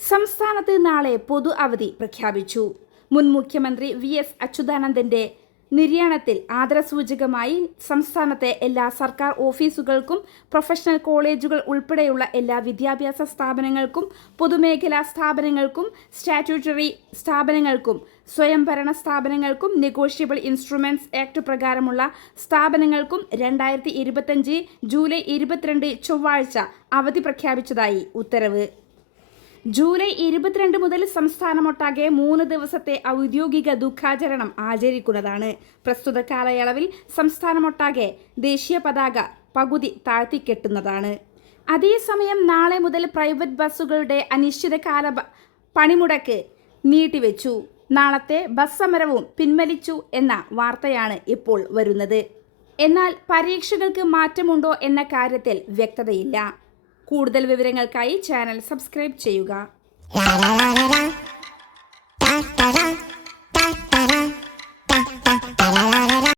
സംസ്ഥാനത്ത് നാളെ പൊതു അവധി പ്രഖ്യാപിച്ചു. മുൻ മുഖ്യമന്ത്രി വി എസ് അച്യുതാനന്ദന്റെ നിര്യാണത്തിൽ ആദരസൂചകമായി സംസ്ഥാനത്തെ എല്ലാ സർക്കാർ ഓഫീസുകൾക്കും പ്രൊഫഷണൽ കോളേജുകൾ ഉൾപ്പെടെയുള്ള എല്ലാ വിദ്യാഭ്യാസ സ്ഥാപനങ്ങൾക്കും പൊതുമേഖലാ സ്ഥാപനങ്ങൾക്കും സ്റ്റാറ്റ്യൂട്ടറി സ്ഥാപനങ്ങൾക്കും സ്വയംഭരണ സ്ഥാപനങ്ങൾക്കും നെഗോഷ്യബിൾ ഇൻസ്ട്രുമെന്റ്സ് ആക്ട് പ്രകാരമുള്ള സ്ഥാപനങ്ങൾക്കും രണ്ടായിരത്തി ഇരുപത്തഞ്ച് ജൂലൈ ഇരുപത്തിരണ്ട് ചൊവ്വാഴ്ച അവധി പ്രഖ്യാപിച്ചതായി ഉത്തരവ്. ജൂലൈ ഇരുപത്തിരണ്ട് മുതൽ സംസ്ഥാനമൊട്ടാകെ മൂന്ന് ദിവസത്തെ ഔദ്യോഗിക ദുഃഖാചരണം ആചരിക്കുന്നതാണ്. പ്രസ്തുത കാലയളവിൽ സംസ്ഥാനമൊട്ടാകെ ദേശീയ പതാക പകുതി താഴ്ത്തിക്കെട്ടുന്നതാണ്. അതേസമയം നാളെ മുതൽ പ്രൈവറ്റ് ബസ്സുകളുടെ അനിശ്ചിതകാല പണിമുടക്ക് നീട്ടിവെച്ചു. നാളത്തെ ബസ് സമരവും പിൻവലിച്ചു എന്ന വാർത്തയാണ് ഇപ്പോൾ വരുന്നത്. എന്നാൽ പരീക്ഷകൾക്ക് മാറ്റമുണ്ടോ എന്ന കാര്യത്തിൽ വ്യക്തതയില്ല. കൂടുതൽ വിവരങ്ങൾക്കായി ചാനൽ സബ്സ്ക്രൈബ് ചെയ്യുക.